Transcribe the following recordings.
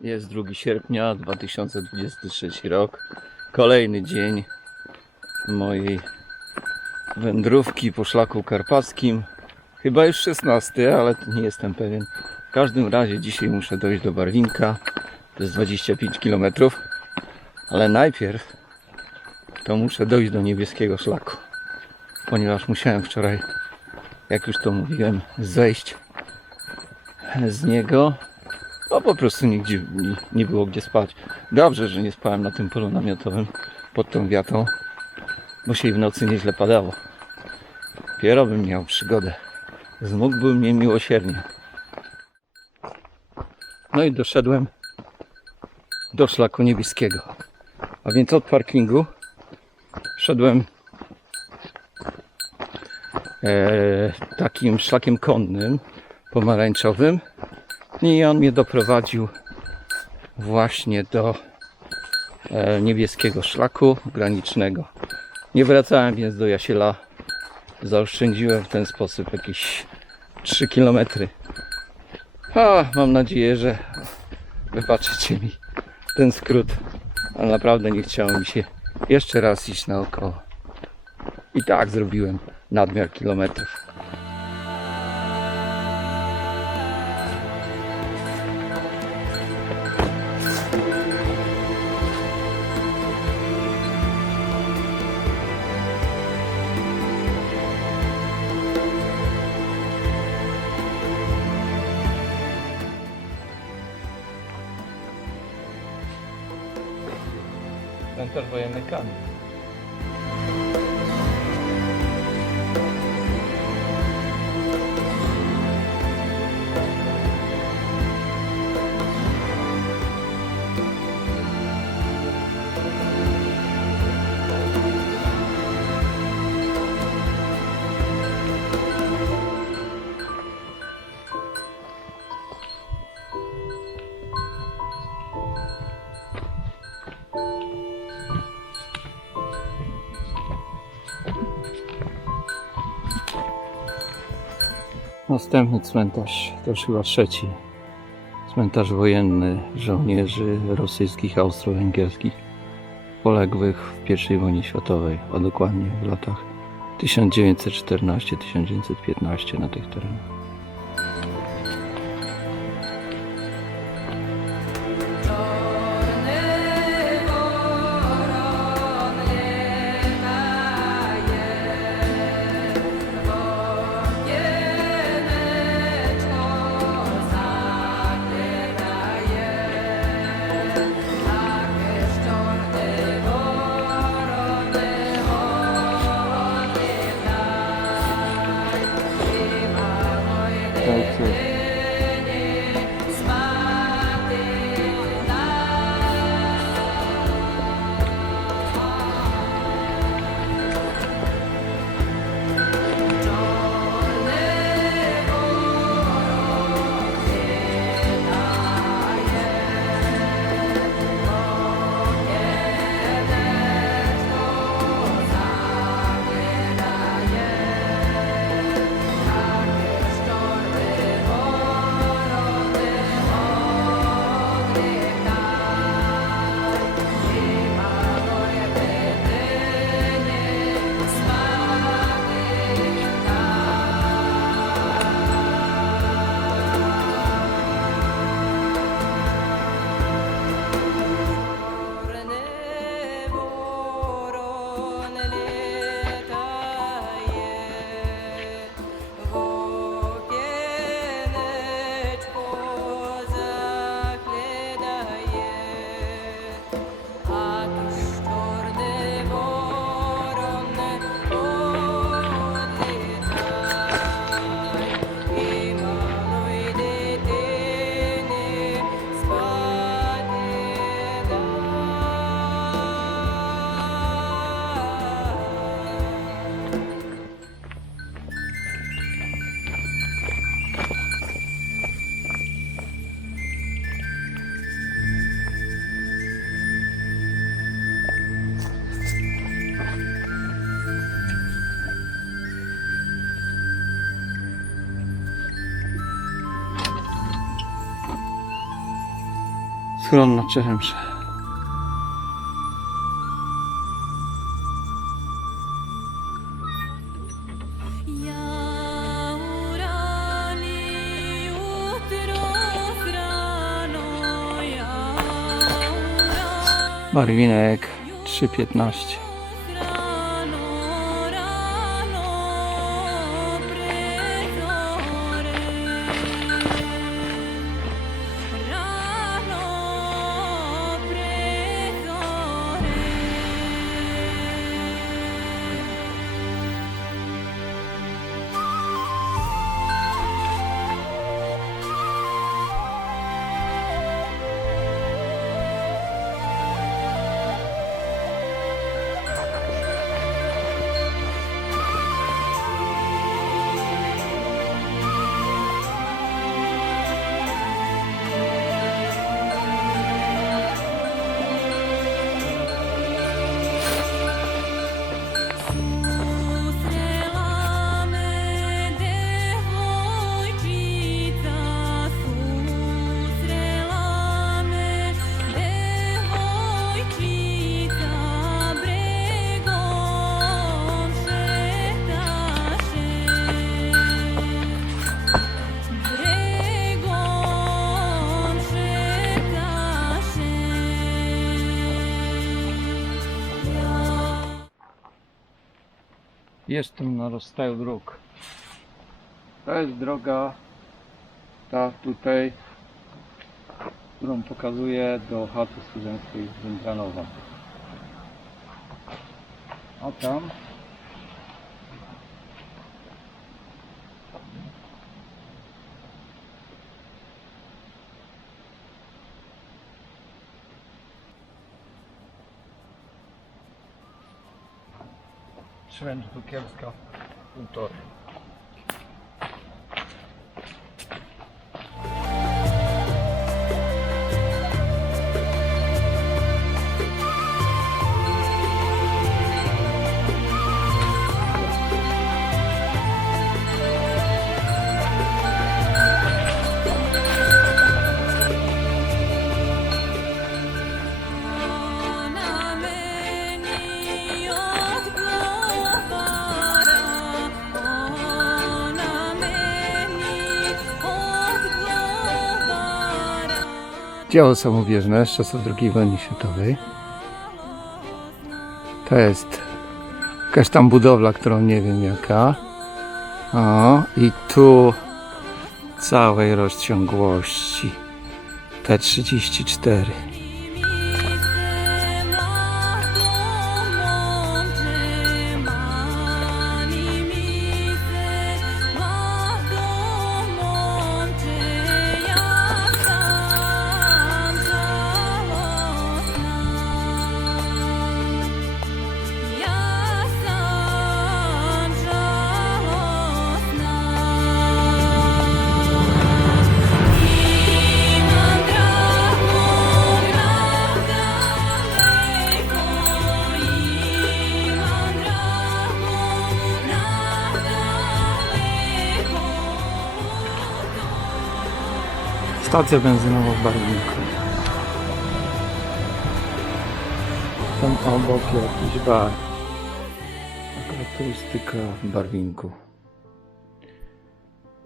Jest 2 sierpnia 2023 rok. Kolejny dzień mojej wędrówki po szlaku karpackim. Chyba już 16, ale nie jestem pewien. W każdym razie dzisiaj muszę dojść do Barwinka. To jest 25 km. Ale najpierw to muszę dojść do niebieskiego szlaku. Ponieważ musiałem wczoraj, jak już to mówiłem, zejść z niego bo po prostu nigdzie nie, było gdzie spać. Dobrze, że nie spałem na tym polu namiotowym pod tą wiatą, bo się i w nocy nieźle padało. Dopiero bym miał przygodę. Zmógłbym mnie miłosiernie. No i doszedłem do szlaku niebieskiego. A więc od parkingu szedłem e, takim szlakiem konnym, pomarańczowym i on mnie doprowadził właśnie do e, niebieskiego szlaku granicznego. Nie wracałem więc do Jasiela. Zaoszczędziłem w ten sposób jakieś 3 km. A, mam nadzieję, że wybaczycie mi ten skrót. Ale naprawdę nie chciało mi się jeszcze raz iść naokoło. I tak zrobiłem nadmiar kilometrów. Cmentarz Następny cmentarz to już chyba trzeci. Cmentarz wojenny żołnierzy rosyjskich, austro-węgierskich poległych w I wojnie światowej, a dokładnie w latach 1914-1915 na tych terenach. Schron na Czeremsze. Ja urani jutro rano, ja urani Barwinek 3,15. Jestem na rozstaju dróg. To jest droga ta tutaj, którą pokazuję do chaty studenckiej z Wędranowa. A tam menos do que é um um touro. Dzieło samobieżne z czasów II wojny światowej. To jest jakaś tam budowla, którą nie wiem jaka. O, i tu całej rozciągłości T34. Stacja benzynowa w Barwinku. Tam obok jakiś bar. Taka w Barwinku.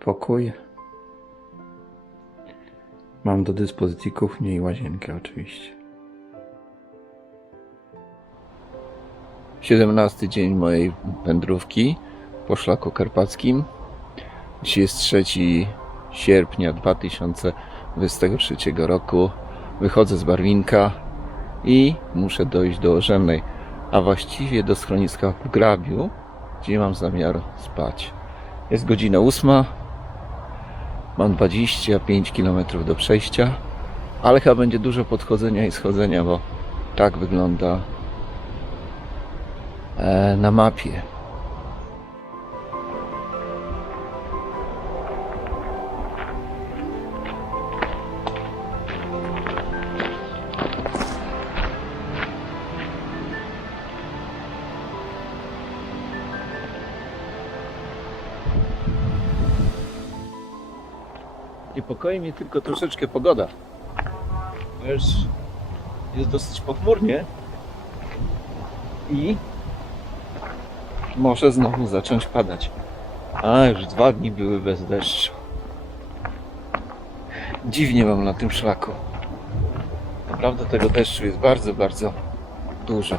Pokój. Mam do dyspozycji kuchnię i łazienkę oczywiście. 17 dzień mojej wędrówki po szlaku karpackim. Dzisiaj jest 3 sierpnia 2023 roku. Wychodzę z Barwinka i muszę dojść do Orzemnej, a właściwie do schroniska w Grabiu, gdzie mam zamiar spać. Jest godzina 8. Mam 25 km do przejścia, ale chyba będzie dużo podchodzenia i schodzenia, bo tak wygląda e, na mapie. Niepokoi mnie tylko troszeczkę pogoda. Już jest dosyć pochmurnie i może znowu zacząć padać. A, już dwa dni były bez deszczu. Dziwnie mam na tym szlaku. Naprawdę tego deszczu jest bardzo, bardzo dużo.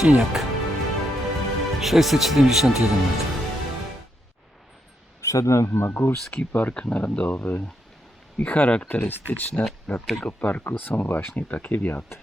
Siniak. 671 metrów. Wszedłem w Magórski Park Narodowy i charakterystyczne dla tego parku są właśnie takie wiaty.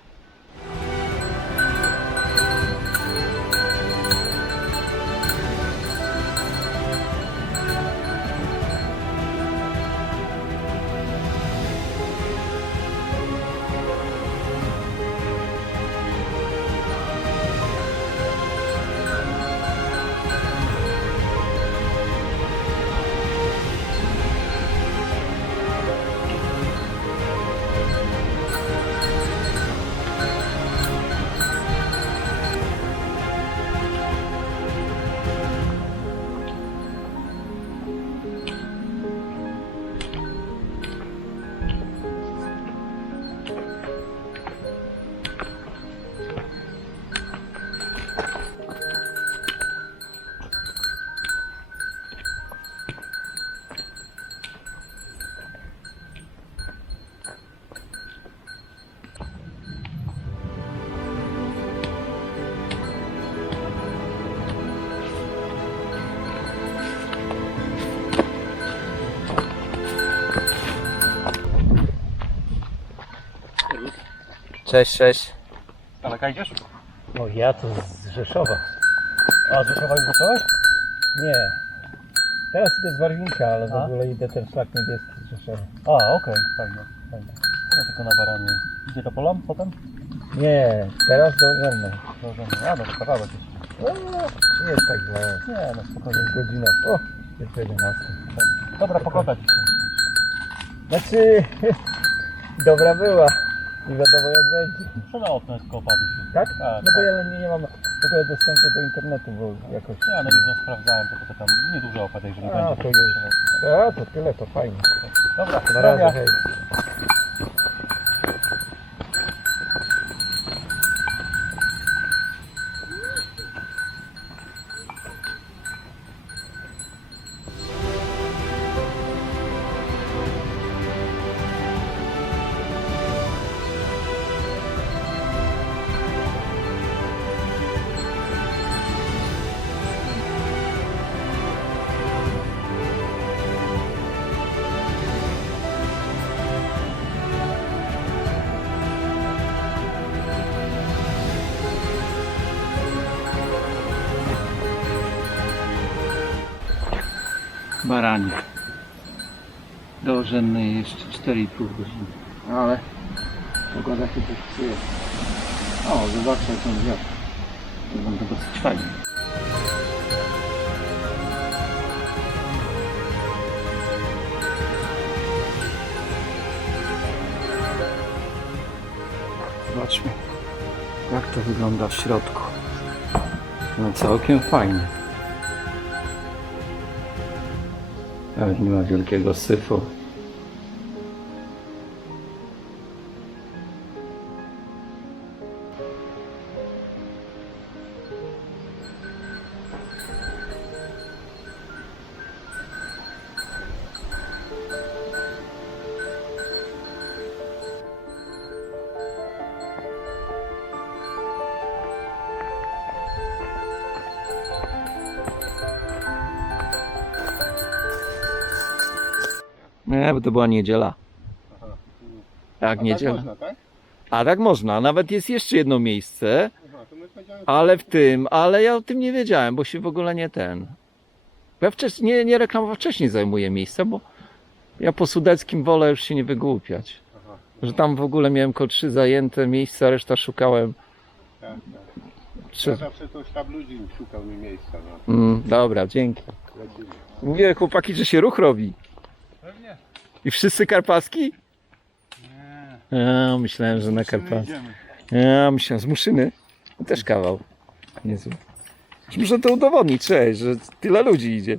Cześć, cześć. Daleka idziesz? No ja to z Rzeszowa. A z Rzeszowa już? Nie. Teraz idę z Warwinka, ale w A? ogóle idę ten szlak niebieski z Rzeszowa. A, okej, fajnie, fajnie. Ja tylko na baranie. Idzie do pola potem? Nie, teraz do Rzędnej. Dobrze, a no to kawałek jest. No, nie jest tak źle. Nie, no spokojnie. Jest godzina. O, jest 11. Dobra, pogoda dzisiaj. Znaczy, dobra była. Nie wiadomo jak będzie. Przed oknem tylko opadliśmy. Tak? Tak, No bo tak. ja nie, nie mam w ogóle dostępu do internetu, bo jakoś... Ja no jutro sprawdzałem, to, to tam nieduży opadek, jeżeli A, będzie. to już. A, to tyle, to fajnie. Dobra, Na razie, hej. Baranie. Do Orzędnej jeszcze 4,5 godziny. Ale pogoda się też psuje. O, zobaczcie jak on wiatr. Wygląda dosyć fajnie. Zobaczmy, jak to wygląda w środku. No całkiem fajnie. Nie ma wielkiego syfu. Była niedziela. Jak niedziela. Można, tak? A tak można. Nawet jest jeszcze jedno miejsce, ale w tym, ale ja o tym nie wiedziałem, bo się w ogóle nie ten. Ja wcześniej, nie, nie reklamowo wcześniej zajmuję miejsce, bo ja po Sudeckim wolę już się nie wygłupiać. Że tam w ogóle miałem tylko trzy zajęte miejsca, reszta szukałem. tak, tak. Trzy. Ja zawsze to sztab ludzi szukał mi miejsca. No. Mm, dobra, dzięki. Mówię chłopaki, że się ruch robi. Pewnie. I wszyscy karpacki? Nie. Ja myślałem, że na. Idziemy. Ja myślałem, z Muszyny. Też kawał. Niezły. Muszę to udowodnić, cześć, że tyle ludzi idzie.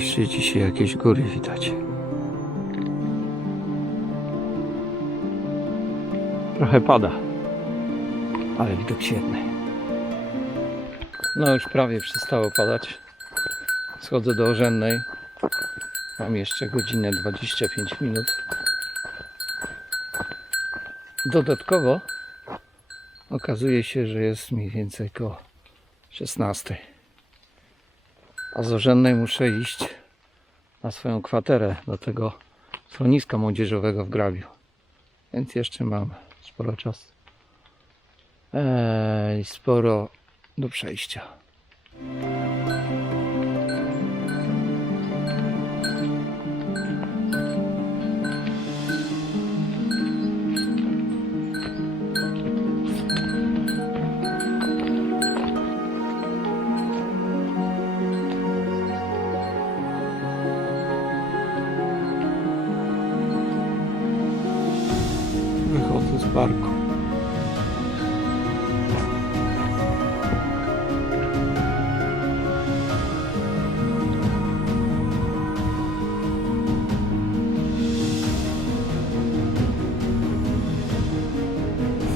Nareszcie dzisiaj jakieś góry widać. Trochę pada, ale widok świetny. No już prawie przestało padać. Schodzę do Orzennej. Mam jeszcze godzinę 25 minut. Dodatkowo okazuje się, że jest mniej więcej koło 16. A z muszę iść na swoją kwaterę do tego schroniska młodzieżowego w Grabiu. Więc jeszcze mam sporo czasu. Eee, sporo do przejścia. Parku.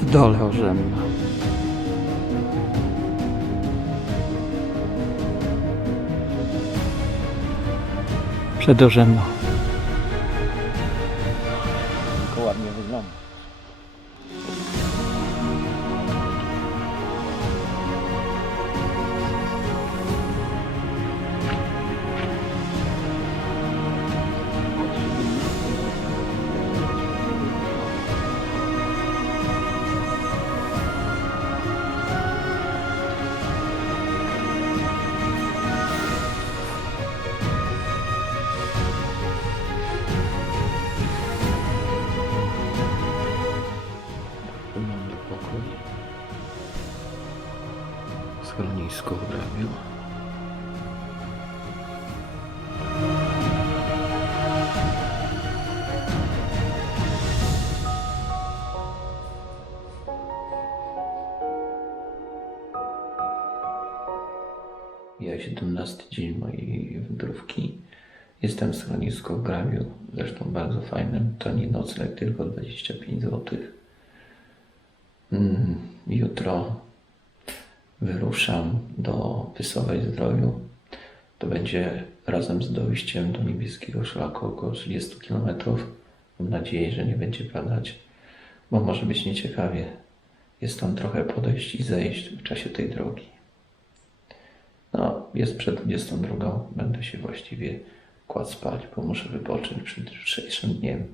W dole orzemna. Przed orzemną. Ja 17 dzień mojej wędrówki. Jestem w schronisku w Grabiu, zresztą bardzo fajnym. Tani nocleg tylko 25 zł. Mm, Jutro wyruszam do Wysowej Zdroju. To będzie razem z dojściem do niebieskiego szlaku około 30 km. Mam nadzieję, że nie będzie padać, bo może być nieciekawie. Jest tam trochę podejść i zejść w czasie tej drogi. No, jest przed 22. Będę się właściwie kładł spać, bo muszę wypocząć przed jutrzejszym dniem.